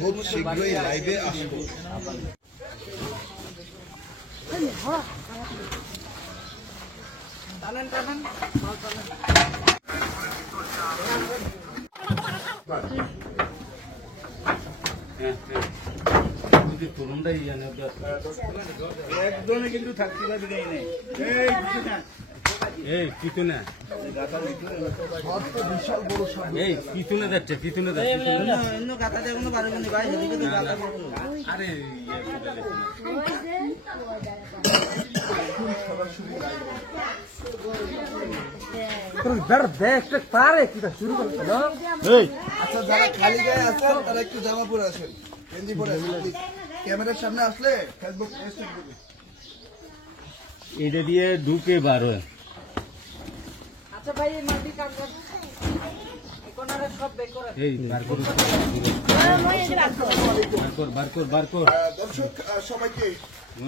খুব শীঘ্রই লাইভে আসবো। একদমই কিন্তু থাকতে পারবি না। এই পিছনে বিশাল বড় সাপ। এই পিছনে যাচ্ছে পিছনে যাচ্ছে অন্য গাতা দিয়ে কোনো পারবেন না ভাই, এদিকে তো গাতা করবো। আরে আচ্ছা, যারা খালি গায়ে আছেন তারা একটু জামা পরে আসেন, গেঞ্জি পরে আসেন। ক্যামেরার সামনে আসলে ফেসবুক এটা দিয়ে ঢুকে বার হয়। আচ্ছা ভাই, এই মাটি কাটবেন, কোনারে সব বের করে এই বার কর বার কর বার কর। দর্শক সবাইকে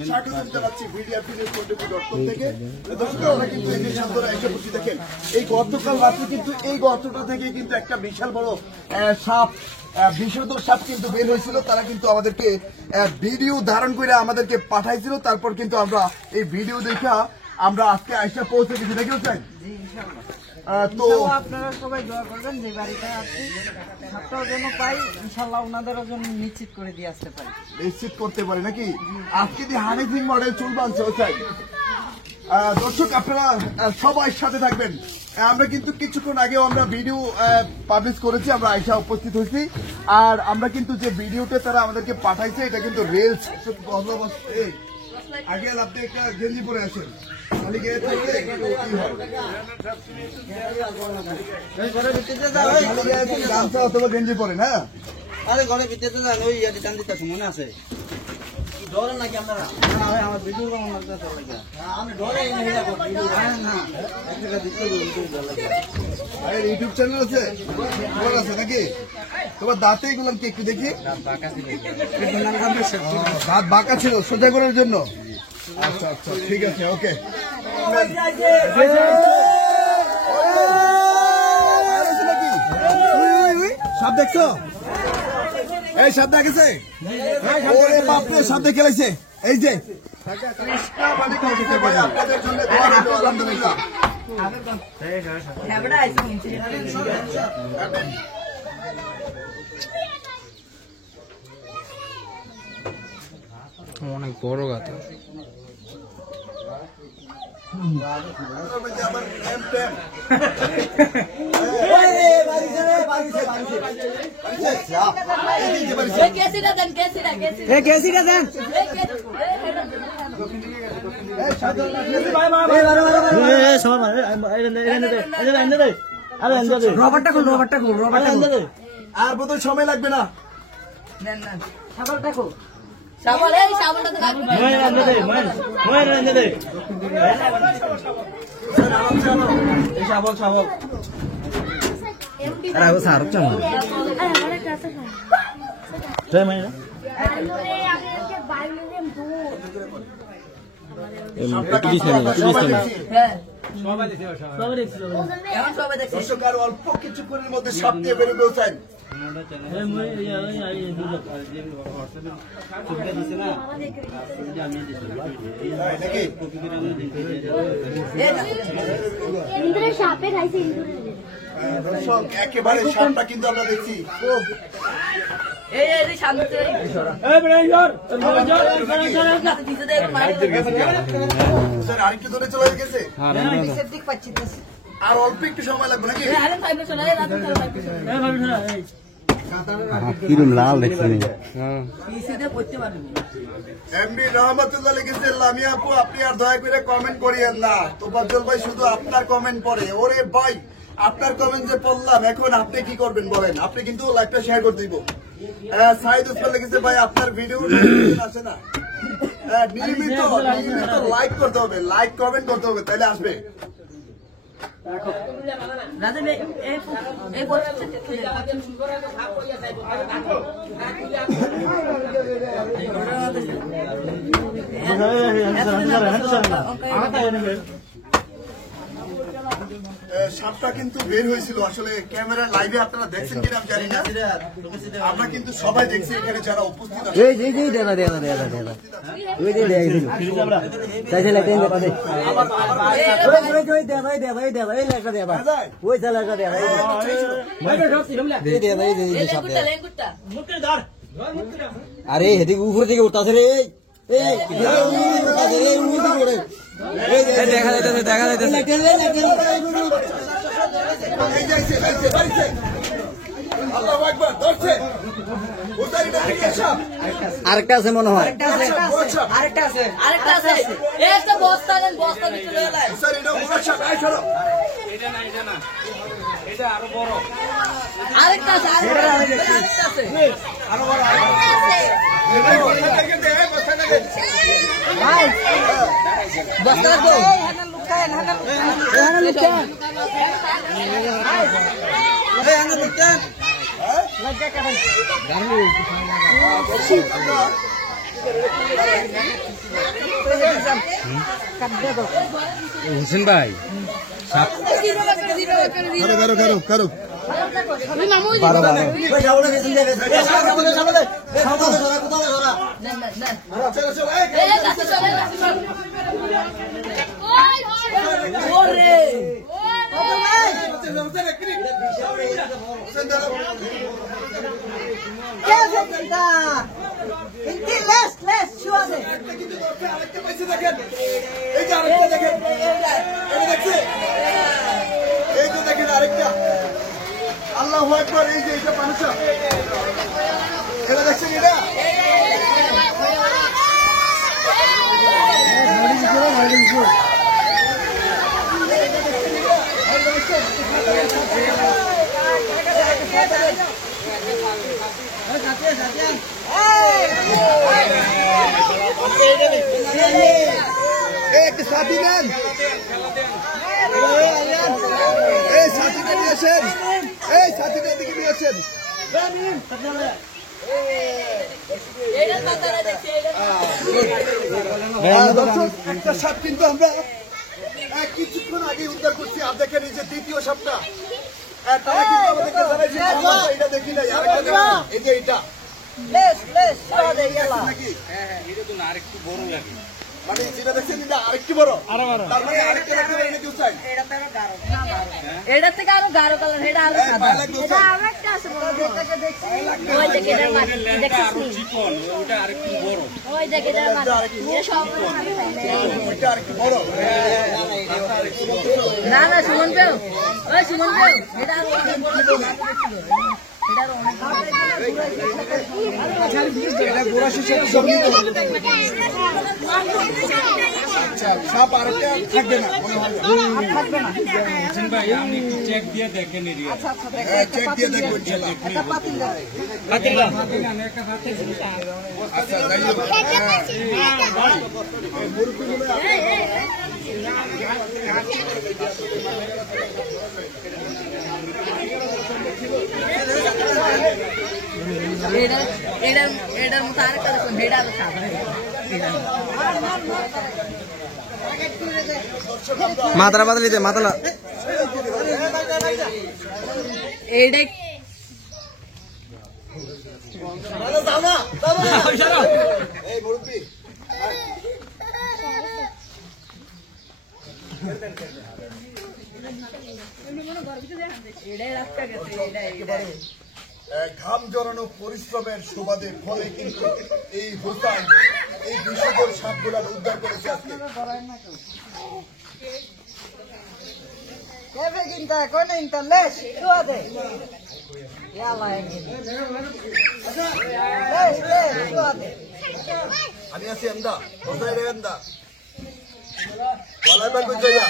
স্বাগত জানাচ্ছি VDR.com থেকে। দর্শক, আমরা কিন্তু এই যে সামনে এসে বসে দেখেন, এই গতকাল রাতে কিন্তু এই গর্তটা থেকে কিন্তু একটা বিশাল বড় সাপ, বিষধর সাপ কিন্তু বের হয়েছিল। তারা কিন্তু আমাদেরকে ভিডিও ধারণ করে আমাদেরকে পাঠাইছিল। তারপর কিন্তু আমরা এই ভিডিও দেখা আমরা আজকে আইসা পৌঁছে গেছি, দেখেও চাই। তো আপনারা সবাই দোয়া করবেন যে বাড়িটা আছে সাপটার জন্য পাই, ইনশাল্লাহ ওনাদেরও জন্য নিশ্চিত করে দিয়ে আসতে পারি, নিশ্চিত করতে পারি নাকি। আজকে যে হানিফিং মডেল চুল বাঁধছে চাই। দর্শক, আপনারা সবাই সাথে থাকবেন। আমরা কিন্তু কিছুক্ষণ আগেও আমরা ভিডিও পাবলিশ করেছি, আমরা আইসা উপস্থিত হয়েছি। আর আমরা কিন্তু যে ভিডিওটা তারা আমাদেরকে পাঠাইছে, এটা কিন্তু রিলস। আগে আপনি একটা গেঞ্জি পরে আসেন, খালি গিয়ে থাকলে একটু কি হয়, গামছা অথবা গেঞ্জি পরেন। হ্যাঁ, আরে ঘরে ভিতরে যান, ওই ইয়াতে টান দিতে মনে আছে ডরেন নাকি আপনারা? না ভাই, আমার ভিডিও কেমন লাগতেছে আমি ডরে না ইউটিউব চ্যানেল আছে, তোমার আছে নাকি? তোমার দাঁতে এগুলো কি একটু দেখি। দাঁত বাঁকা ছিল সোজা করার জন্য। আচ্ছা আচ্ছা, ঠিক আছে, ওকে। সাপ দেখছো? এই সাপ দেখেছে? ওরে বাপরে, সাপ দেখে লাইছে। এই যে আপনাদের জন্য দোয়া রইলো, আলহামদুলিল্লাহ। অনেক বড় গাথা। আর বোধহয় সময় লাগবে না। দর্শক, আর অল্প কিছুক্ষণের মধ্যে সাপ দিয়ে বেরোবেও চাই। দর্শক, একেবারে সাপটা কিন্তু আমরা দেখছি। আরেকটু ধরে চলে গেছে, আর অল্প একটু সময় লাগবে নাকি? কিরম লাল দেখছেন। এমডি রহমতুল্লাহ লিখেছে, লামিয়া আপু আপনি আর দয়া করে কমেন্ট করিয়েন না, তোফাজ্জল ভাই শুধু আপনার কমেন্ট পড়ে। ওরে ভাই, আপনার কমেন্ট যে পড়লাম, এখন আপনি কি করবেন বলেন? আপনি কিন্তু লাইভটা শেয়ার করে দিব। সাইদ উসমান লিখেছে, ভাই আপনার ভিডিও আসে না। নিয়মিত লাইক করতে হবে, লাইক কমেন্ট করতে হবে, তাইলে আসবে। রাজা এই সাপটা কিন্তু বের হয়েছিল আসলে ক্যামেরা লাইভে আপনারা দেখছেন কিনা আমি জানি না আমরা কিন্তু সবাই দেখছি এখানে যারা উপস্থিত আছে আরে হেদিকে উপরে দিকে উঠতেছে রে দেখা যাইতেছে দেখা যাইতেছে এই যাইছে যাইছে বাড়িতে আল্লাহু আকবার ধরছে উদারিটা থেকে সাপ আরেকটা আছে মনে হয় আরেকটা আছে একটা বস্তা নেন বস্তা ভিতরে লাই স্যার এটা ওরা সাপ আই ছাড়ো এটা না এটা আরো বড় আরেকটা আছে আরো বড় এটা বস্তা থেকে দে বস্তা থেকে ভাই বস্তা দাও এখানে লুকায় এই আঙ্গ লুকায় লাগা কাটে হোসেন ভাই কারো আল্লাহু আকবার এই যে এটা পানিটা এটা দেখছেন এটা एक साथी देन এই সাথীটা নিয়ে আসেন এই সাথীটা দিকে নিয়ে আসেন একটা সাপ কিন্তু আমরা কিছুক্ষণ আগে উদ্ধার করছি আর দেখেন এই যে দ্বিতীয় সাপটা তারা কিন্তু আমাদেরকে জানাইছে এটা দেখি নাই আরেকটা এই যে এটা নাকি এটা তো আরেকটু বড় লাগে মানে যেটা দেখছেন এটা আরেকটু বড় তার মানে আরেকটা রাখতে পারেন কেউ চাই এটা থেকে আরো গাঢ় কালার এটা আরো সাদা এটা আরেকটা আছে ওই দেখে এটা দেখছিস চিকন ওটা আরেকটু বড় ওই দেখে এটা এটা সব এটা আরেকটু বড় না না সুমন পেও ওই সুমন পেও এটা আরো অনেক বড় ছিল এটা আরো অনেক এটা গোড়া শেষে সাপ আরেকটা থাকবে না হোসেন ভাই আপনি একটু চেক দিয়ে দেখেন এরিয়া চেক দিয়ে দেখবেন আচ্ছা যাই হোক এটার মতো আরেকটা দেখুন এটা আরো সাদা মাথাটা বাদলি দে মাথাটা এইটা এই মুরব্বি এটাই রাস্তা গেছে এটাই ঘাম জড়ানো পরিশ্রমের সুবাদে ফলে কিন্তু এই হুসাইন এই বিষধর সাপগুলার উদ্ধার করেছে আজকে আমি আছি এন্দা কোথায় রে এন্দা বলাই বাই কই যাইয়া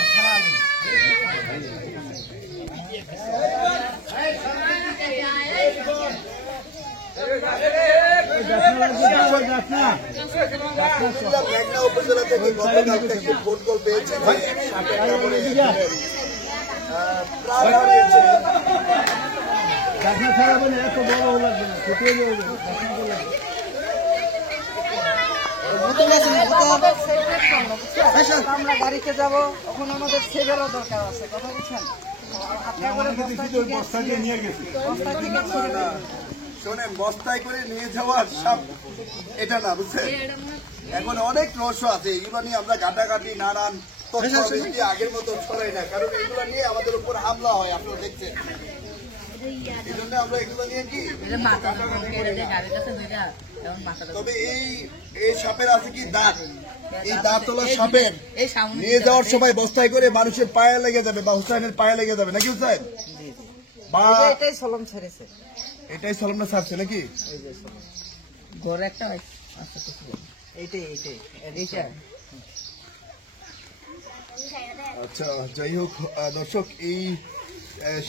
মেঘনা উপজেলা থেকে গতকাল থেকে ফোন কল পেয়েছে প্রাণ হারিয়েছে। আমরা গাড়িতে যাব, ওখানে আমাদের সেভেরও দরকার আছে, কথা বুঝছেন? শোনেন, বস্তায় করে নিয়ে যাওয়ার সাপ এটা না, বুঝছেন? এখন অনেক রহস্য আছে, এগুলো নিয়ে আমরা ঘাটাঘাটি নানান তথ্য আমরা আগের মতো ছড়াই না, কারণ এগুলো নিয়ে আমাদের উপর হামলা হয়, আপনারা দেখছেন। এই জন্য আমরা এগুলো নিয়ে কি তবে এই সাপের আছে কি দাঁত, এই দাঁত তোলা সাপের নিয়ে যাওয়ার সময় বস্তায় করে মানুষের পায়ে লেগে যাবে বা হুসাইনের পায়ে লেগে যাবে নাকি হুসাইন? বা এটাই সলম ছেড়েছে, এটাই সলমনা ছাড়ছে নাকি? ঘরে একটা এইটাই এইটাই এইটা। আচ্ছা, যাই হোক দর্শক, এই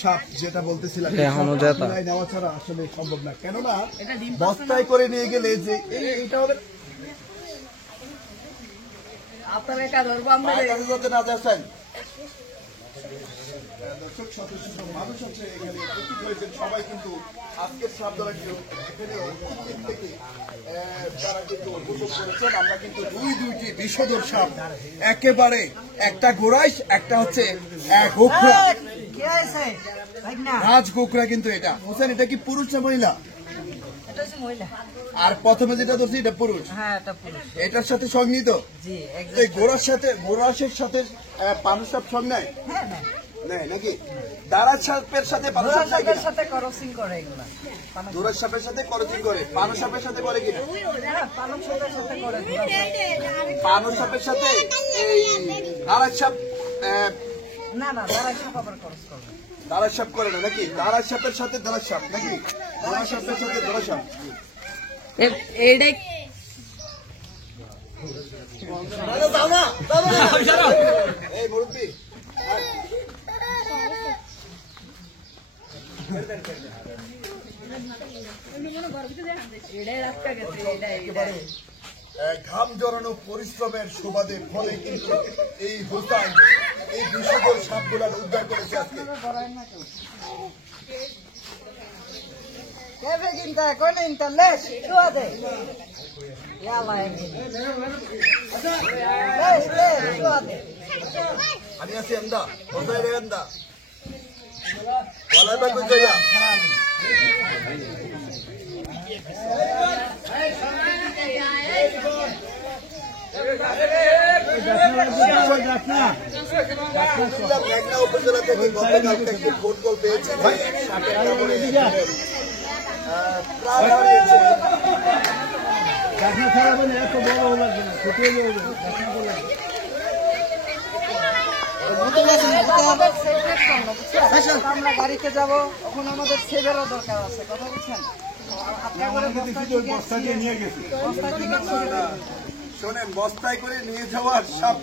সাপ যেটা বলতেছিলাম নেওয়া ছাড়া আসলে সম্ভব না, কেননা বস্তায় করে নিয়ে গেলে যে এইটা হবে আপনার এটা ধরবো আমরা। না যাচ্ছেন দর্শক, শত শত মানুষ আছে এখানে উপস্থিত হয়েছেন, সবাই কিন্তু আজকের সাপ ধরা এখানে উপস্থিত থেকে তারা কিন্তু উপভোগ করেছেন। আমরা কিন্তু দুইটি বিষধর সাপ, একেবারে একটা গোড়াইশ, একটা হচ্ছে গোখরা, রাজ গোখরা, কিন্তু এটা হোসেন, এটা কি পুরুষ না মহিলা? এটা হচ্ছে মহিলা। আর প্রথমে যেটা ধরছি এটা পুরুষ, হ্যাঁ এটা পুরুষ। এটার সাথে সংগৃহীত। জি, এই গোড়াশের সাথে পানু সাপ সঙ্গ নেয় নেয় নাকি? দাঁড়ার সাপের সাথে পানু সাপ নেয় কিনা? সাথে ক্রসিং করে এগুলা। দোরার সাপের সাথে করজিং করে, পানু সাপের সাথে করে কিনা? পালক সাপের সাথে করে। পানু সাপের সাথে এই দাঁড়ার সাপ না না, দাঁড়াই সাপ আবার ক্রস করবে। দাঁড়ার সাপ করে না নাকি? দাঁড়ার সাপের সাথে দাঁড়ার সাপ নাকি? দোরার সাপের সাথে দোরার সাপ। এইটাই এই মুরব্বী, ঘাম জড়ানো পরিশ্রমের সুবাদে ফলে কিন্তু এই হুসাইন এই বিষধর সাপগুলার উদ্ধার করেছে আজকে। কে চিন্তা কোন ইন্টারলেস টুয়া দে ইয়ালা লেস টুয়া দে আমি আছি আমদা, কোথায় রে আমদা? বলা কই যাইয়া? মেঘনা উপজেলা থেকে গতকালকে একটি ফোন কল পেয়েছি যে সাপের কামড়ে প্রাণ হারিয়েছে। আমরা গাড়িতে যাব, ওখানে আমাদের সেভেরও দরকার আছে, কথা বুঝছেন? শোনেন, বস্তায় করে নিয়ে যাওয়ার সাপ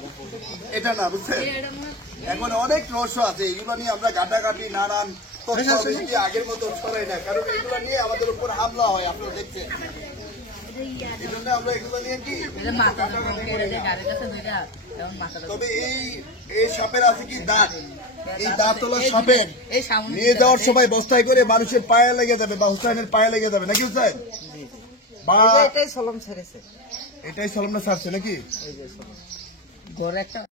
এটা না, বুঝছেন? এখন অনেক রহস্য আছে, এগুলো নিয়ে আমরা ঘাটাঘাটি নানান তথ্য আমরা আগের মতো ছড়াই না, কারণ এগুলো নিয়ে আমাদের উপর হামলা হয়, আপনারা দেখছেন। এই জন্য আমরা এগুলো নিয়ে কি তবে এই সাপের আছে কি দাঁত, এই দাঁত তোলা সাপের নিয়ে যাওয়ার সময় বস্তায় করে মানুষের পায়ে লেগে যাবে বা হুসাইনের পায়ে লেগে যাবে নাকি হুসাইন? বা এটাই সলম ছেড়েছে, এটাই সলমনা ছাড়ছে নাকি? ঘরে একটা